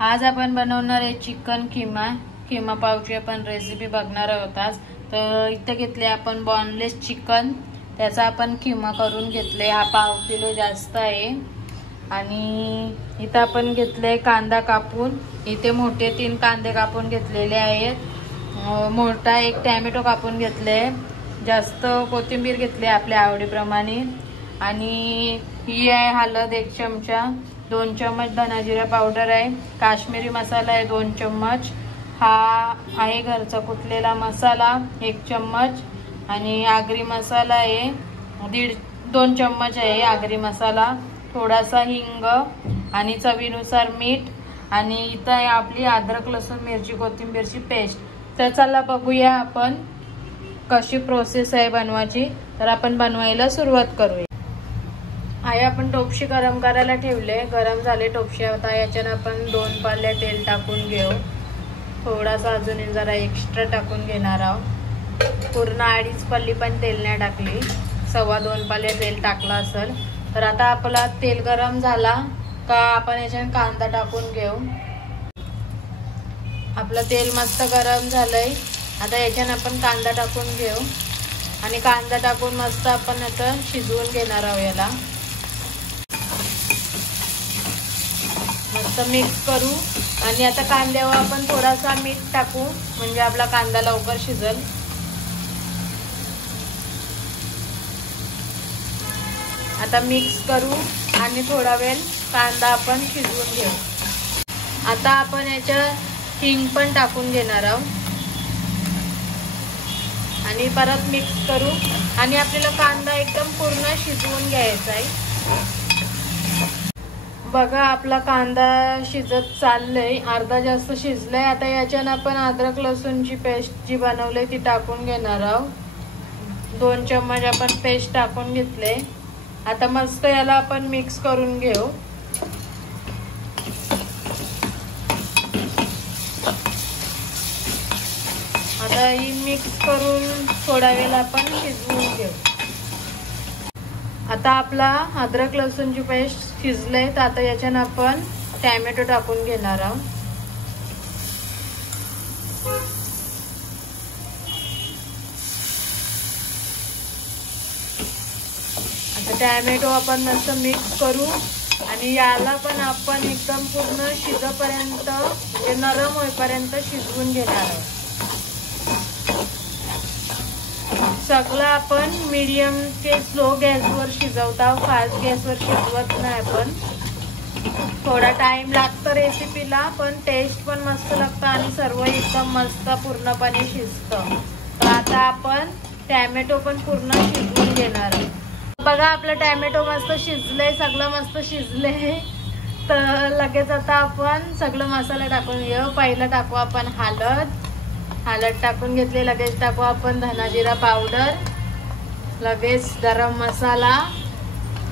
आज आपण बनवणार आहे चिकन किमा पावची आपण रेसिपी बघणार आहोत आज। तर इथे घेतले आपण बॉनलेस चिकन, त्याचा आपण किमा करून घेतले। हा पाव किलो जास्त आहे। आणि इथे आपण घेतले कांदा कापून, इथे मोठे 3 कांदे कापून घेतलेले आहेत। मोठा एक टोमॅटो कापून घेतले, जास्त कोथिंबीर घेतली आपल्या आवडीप्रमाणे। आणि ही आहे हळद 1 चमचा, 2 चम्मच धना जिरा पावडर आहे, काश्मीरी मसाला आहे 2 चम्मच, हा आहे घरचा कुटलेला मसाला 1 चम्मच, आणि आगरी मसाला आहे 2 चम्मच आहे आगरी मसाला, थोडासा हिंग आणि चवीनुसार मीठ। आणि इथं आहे आपली अद्रक लसूण मिरची कोथिंबीरची पेस्ट। तर चला बघूया आपण कशी प्रोसेस आहे बनवायची। तर आपण बनवायला सुरुवात करूया। आहे आपण टोपशी गरम करायला ठेवले, गरम झाले टोपशी। आता याच्यात आपण 2 पाल्या तेल टाकून घेऊ, थोडासा अजून जरा एक्स्ट्रा टाकून घेणार आहोत। पूर्ण 2.5 पल्ली पण तेल नाही टाकली, 2.25 पाल्या तेल टाकला असेल। तर आता आपला तेल गरम झाला का आपण याच्यात कांदा टाकून घेऊ। आपलं तेल मस्त गरम झालंय, आता याच्यात आपण कांदा टाकून घेऊ आणि कांदा टाकून मस्त आपण आता शिजवून घेणार आहोत। याला मस्त मिक्स करू आणि आता कांद्यावर आपण थोडासा मीठ टाकू, म्हणजे आपला कांदा लवकर शिजेल। आता मिक्स करू आणि थोडा वेळ कांदा आपण शिजवून घेऊ। आता आपण याच्यात हिंग पण टाकून घेणार आहोत आणि परत मिक्स करू आणि आपल्याला कांदा एकदम पूर्ण शिजवून घ्यायचा आहे। बघा आपला कांदा शिजत चाललंय, अर्धा जास्त शिजलाय। आता याच्यात आपण अद्रक लसूणची पेस्ट जी बनवली ती टाकून घेणार आहोत। 2 चम्मच आपण पेस्ट टाकून घेतले। आता मस्त याला आपण मिक्स करून घेऊ। आता ही मिक्स करून थोडा वेळ आपण शिजवून घेऊ। आता आपला अद्रक लसूणची पेस्ट शिजले, तर आता याच्यात आपण टोमॅटो टाकून घेणार आहोत। आता टोमॅटो आपण मस्त मिक्स करू आणि याला पण आपण एकदम पूर्ण शिजेपर्यंत म्हणजे नरम होईपर्यंत शिजवून घेणार आहोत। सगळं आपण मीडियम ते स्लो गॅसवर शिजवतो, फास्ट गॅसवर शिजवत नाही आपण। थोडा टाइम लागतो रेसिपीला, पण टेस्ट पण मस्त लागतं आणि सर्व एकदम मस्त पूर्णपणे शिजतं। तर आता आपण टोमॅटो पण पूर्ण शिजवून घेणार आहे। बघा आपलं टोमॅटो मस्त शिजलंय, सगळं मस्त शिजलंय। तर लगेच आता आपण सगळं मसाला टाकून घेऊ। पहिला टाकू आपण हळद टाकून घेतले, लगेच टाकू आपण धना जिरा पावडर, लगेच गरम मसाला,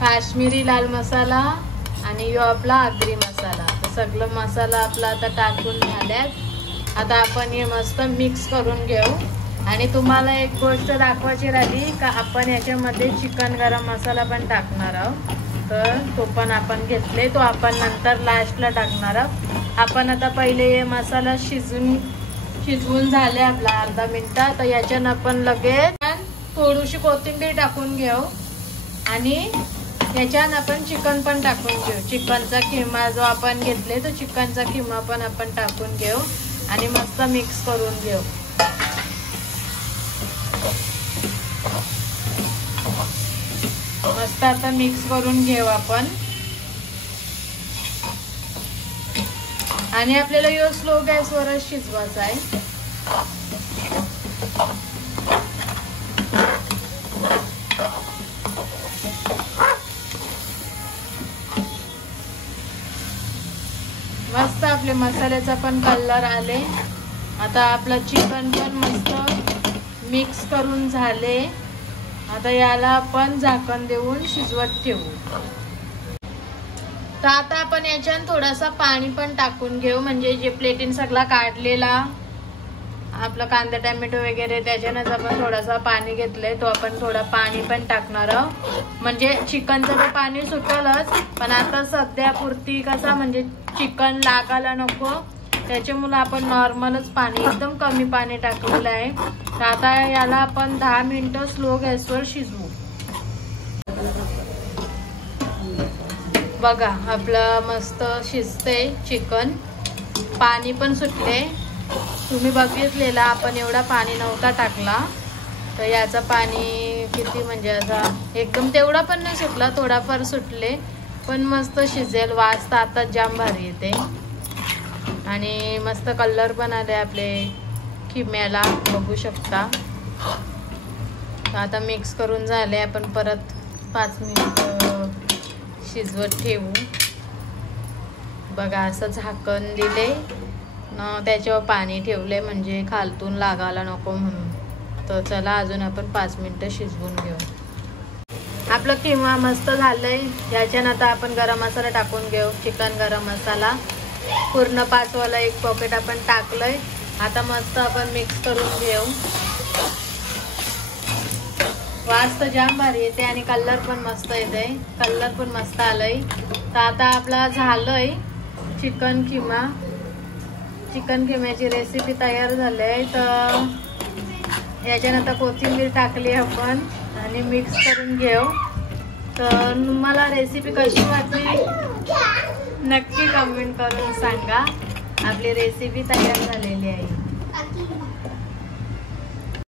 काश्मीरी लाल मसाला आणि यो आपला आगरी मसाला। तर सगळं मसाला आपला आता टाकून झाल्यात। आता आपण हे मस्त मिक्स करून घेऊ। आणि तुम्हाला एक गोष्ट दाखवायची राहिली का, आपण याच्यामध्ये चिकन गरम मसाला पण टाकणार आहोत। तर तो पण आपण घेतले, तो आपण नंतर लास्टला टाकणार आहोत। आपण आता पहिले हे मसाला शिजवून झाले आपला अर्धा मिनिट। तर याच्यात आपण लगेच थोडीशी कोथिंबीर टाकून घेऊ आणि याच्यात आपण चिकन पण टाकून घेऊ। चिकनचा किमा जो आपण घेतले तो चिकनचा किमा पण आपण टाकून घेऊ आणि मस्त मिक्स करून घेऊ। मस्त आता मिक्स करून घेऊ आपण। आणि आपल्याला यो स्लो गॅसवरच शिजवायचा आहे। मस्त आपले मसाल्याचा पण कलर आले। आता आपला चिकन पण मस्त मिक्स करून झाले। आता याला आपण झाकण देऊन शिजवत ठेवू। तर आता आपण याच्यात थोडासा पाणी पण टाकून घेऊ, म्हणजे जे प्लेटीन सगळा काढलेला आपलं कांदा टॅमॅटो वगैरे त्याच्यानंच आपण थोडासा पाणी घेतलंय, तो आपण थोडा पाणी पण टाकणार आहोत, म्हणजे चिकनचं ते पाणी सुटलंच, पण आता सध्या पुरती कसा म्हणजे चिकन लागायला नको त्याच्यामुळे आपण नॉर्मलच पाणी एकदम कमी पाणी टाकलेलं आहे. तर आता याला आपण 10 मिनिटं स्लो गॅसवर शिजवू. बघा आपलं मस्त शिजते चिकन, पाणी पण सुटले. तुम्ही बघितलेला आपण एवढा पाणी नव्हता टाकला, तर याचं पाणी किती म्हणजे असा एकदम तेवढा पण नाही सुटला, थोडाफार सुटले, पण मस्त शिजेल. वास तर आता जाम भारी येते आणि मस्त कलर पण आले आपले किम्याला, बघू शकता. आता मिक्स करून झाले, आपण परत 5 मिनिट शिजवत ठेवू. बघा असं झाकण दिले न त्याच्यावर पाणी ठेवले म्हणजे खालतून लागायला नको म्हणून. तर चला अजून आपण 5 मिनिटं शिजवून घेऊ. आपलं किमा मस्त झालंय. याच्यानं आता आपण गरम मसाला टाकून घेऊ. चिकन गरम मसाला पूर्ण 5 वाला 1 पॉकेट आपण टाकलंय. आता मस्त आपण मिक्स करून घेऊ. वास तर जाम भारी येते आणि कलर पण मस्त येते, कलर पण मस्त आलंय. तर आता आपला झालंय चिकन किमा. चिकन किम्याची रेसिपी तयार झाली आहे. तर याच्यानंतर कोथिंबीर टाकली आपण आणि मिक्स करून घेऊ. तर तुम्हाला रेसिपी कशी वाटली नक्की कमेंट करून सांगा. आपली रेसिपी तयार झालेली आहे.